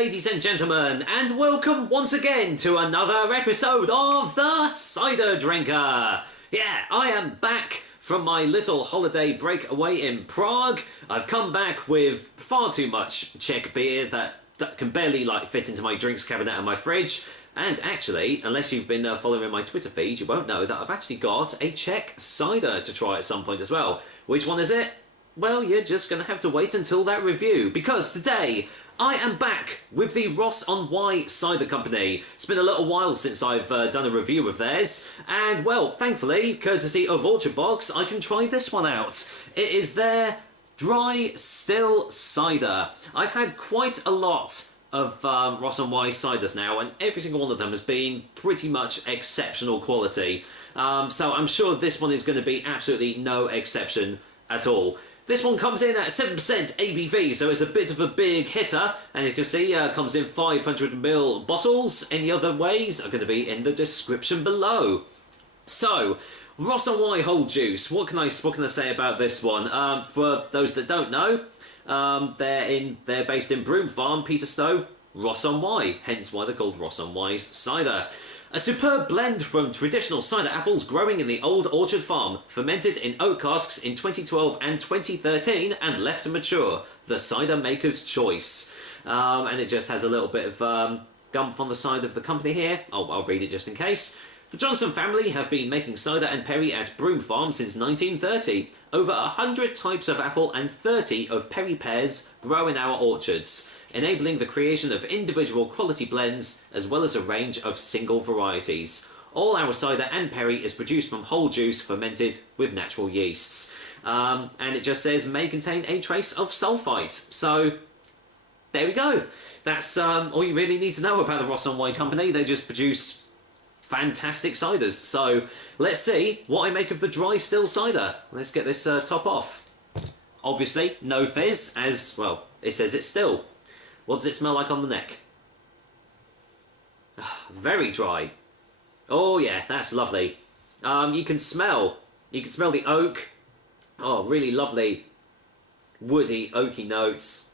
ladies and gentlemen, and welcome once again to another episode of The Cider Drinker. Yeah, I am back from my little holiday break away in Prague. I've come back with far too much Czech beer that can barely fit into my drinks cabinet and my fridge. And actually, unless you've been following my Twitter feed, you won't know that I've actually got a Czech cider to try at some point as well. Which one is it? Well, you're just going to have to wait until that review, because today I am back with the Ross-On-Wye Cider Company. It's been a little while since I've done a review of theirs, and well, thankfully, courtesy of Orchard Box, I can try this one out. It is their dry still cider. I've had quite a lot of Ross-On-Wye ciders now, and every single one of them has been pretty much exceptional quality. So I'm sure this one is going to be absolutely no exception at all. This one comes in at 7% ABV, so it's a bit of a big hitter, and as you can see, comes in 500ml bottles. Any other ways are going to be in the description below. So, Ross-On-Wye Whole Juice. What can I say about this one? For those that don't know, they're based in Broom Farm, Peterstowe, Ross-On-Wye, hence why they're called Ross-On-Wye's cider. A superb blend from traditional cider apples growing in the old orchard farm, fermented in oak casks in 2012 and 2013 and left to mature. The cider maker's choice. And it just has a little bit of gump on the side of the company here. I'll read it just in case. The Johnson family have been making cider and perry at Broom Farm since 1930. Over 100 types of apple and 30 of perry pears grow in our orchards, enabling the creation of individual quality blends as well as a range of single varieties. All our cider and perry is produced from whole juice fermented with natural yeasts. And it just says may contain a trace of sulfite. So there we go. That's all you really need to know about the Ross-On-Wye company. They just produce fantastic ciders. So let's see what I make of the dry still cider. Let's get this top off. Obviously, no fizz, as, well, it says it's still. What does it smell like on the neck? Very dry. Oh yeah, that's lovely. You can smell the oak. Oh, really lovely woody, oaky notes.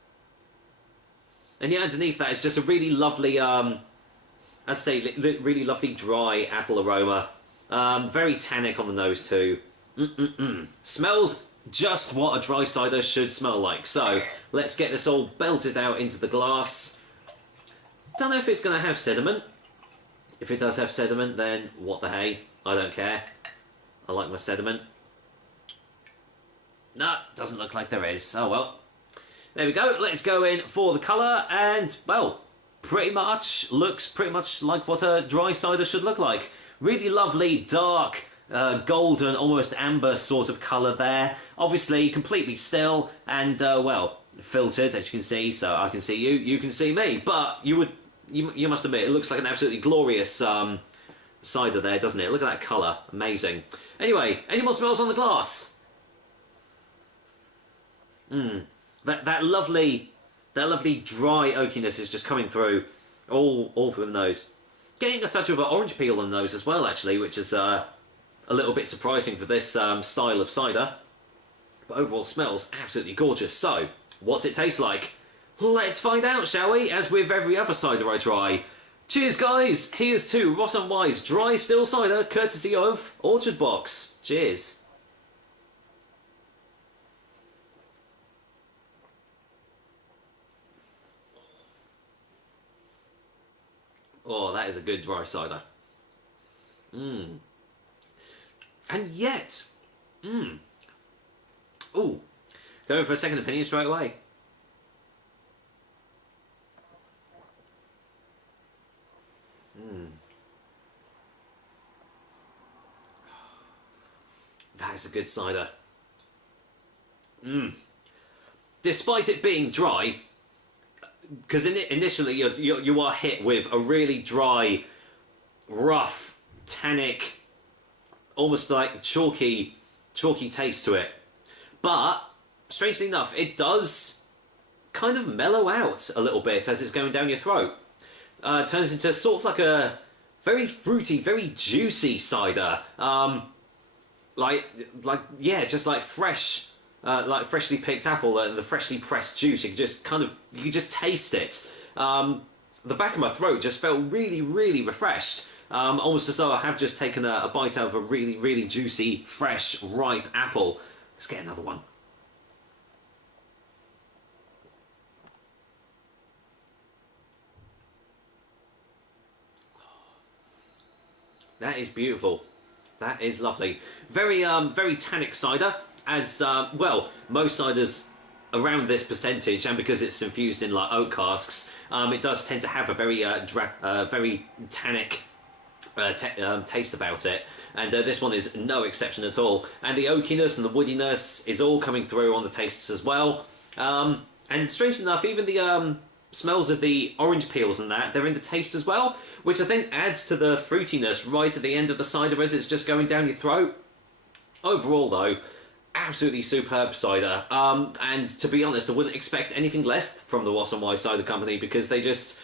And yeah, underneath that is just a really lovely, I'd say really lovely dry apple aroma. Very tannic on the nose too. Smells just what a dry cider should smell like. So let's get this all belted out into the glass. Don't know if it's going to have sediment. If it does have sediment, then what the hey, I don't care. I like my sediment. No, doesn't look like there is. Oh well. There we go. Let's go in for the colour, and well, pretty much looks pretty much like what a dry cider should look like. Really lovely, dark, golden, almost amber sort of colour there. Obviously completely still and well, filtered, as you can see, so I can see you, you can see me. But you must admit, it looks like an absolutely glorious cider there, doesn't it? Look at that colour, amazing. Anyway, any more smells on the glass? That lovely dry oakiness is just coming through all through the nose. Getting a touch of an orange peel on the nose as well, actually, which is a little bit surprising for this style of cider. But overall smells absolutely gorgeous. So, what's it taste like? Let's find out, shall we? As with every other cider I try. Cheers, guys! Here's to Ross-On-Wye's dry still cider, courtesy of Orchard Box. Cheers. Oh, that is a good dry cider. And yet, ooh, going for a second opinion straight away. That is a good cider. Despite it being dry, because initially you are hit with a really dry, rough, tannic, almost like chalky taste to it. But strangely enough, it does kind of mellow out a little bit as it's going down your throat. Turns into sort of like a very fruity, very juicy cider. Yeah, just like fresh. Like freshly picked apple and the freshly pressed juice, you can just taste it, the back of my throat just felt really, really refreshed. Almost as though I have just taken a bite out of a really, really juicy, fresh, ripe apple. Let's get another one. That is beautiful. That is lovely. Very, very tannic cider. As well, most ciders around this percentage, and because it's infused in like oak casks, it does tend to have a very, very tannic taste about it. And this one is no exception at all. And the oakiness and the woodiness is all coming through on the tastes as well. And strange enough, even the smells of the orange peels and that, they're in the taste as well, which I think adds to the fruitiness right at the end of the cider as it's just going down your throat. Overall though, absolutely superb cider. And to be honest, I wouldn't expect anything less from the Ross-On-Wye Cider Company because they just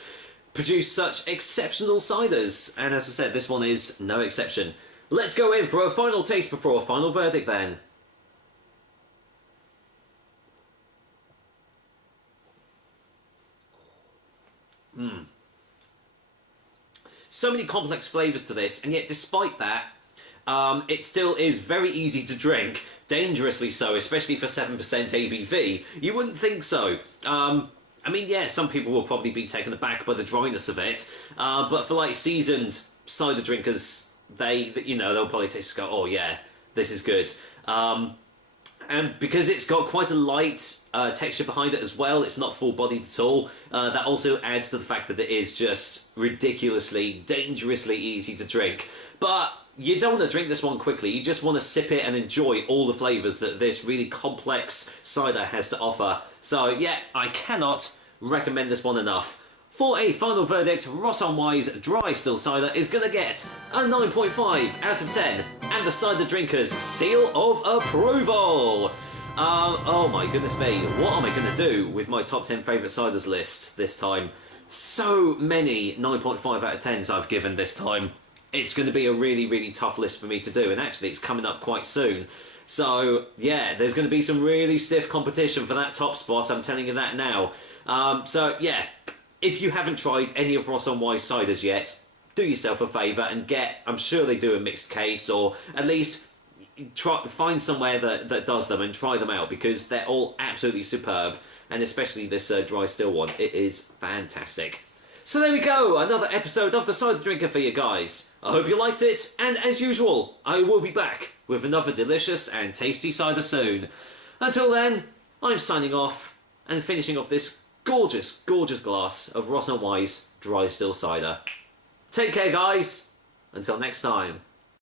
produce such exceptional ciders. And as I said, this one is no exception. Let's go in for a final taste before a final verdict then. So many complex flavours to this, and yet despite that, it still is very easy to drink, dangerously so, especially for 7% ABV. You wouldn't think so. I mean, yeah, some people will probably be taken aback by the dryness of it, but for like seasoned cider drinkers, they'll probably taste and go, oh yeah, this is good. And because it's got quite a light texture behind it as well, it's not full-bodied at all, that also adds to the fact that it is just ridiculously, dangerously easy to drink. But you don't want to drink this one quickly, you just want to sip it and enjoy all the flavours that this really complex cider has to offer. So yeah, I cannot recommend this one enough. For a final verdict, Ross-On-Wye's Dry Still Cider is going to get a 9.5 out of 10, and the cider drinker's seal of approval. Oh my goodness me, what am I going to do with my top 10 favourite ciders list this time? So many 9.5 out of 10s I've given this time. It's going to be a really, really tough list for me to do, and actually it's coming up quite soon. So yeah, there's going to be some really stiff competition for that top spot, I'm telling you that now. So yeah, if you haven't tried any of Ross-On-Wye ciders yet, do yourself a favour and get, I'm sure they do a mixed case, or at least find somewhere that does them and try them out, because they're all absolutely superb, and especially this dry still one, it is fantastic. So there we go, another episode of The Cider Drinker for you guys. I hope you liked it, and as usual, I will be back with another delicious and tasty cider soon. Until then, I'm signing off and finishing off this gorgeous, gorgeous glass of Ross-On-Wye's Dry Still Cider. Take care, guys. Until next time.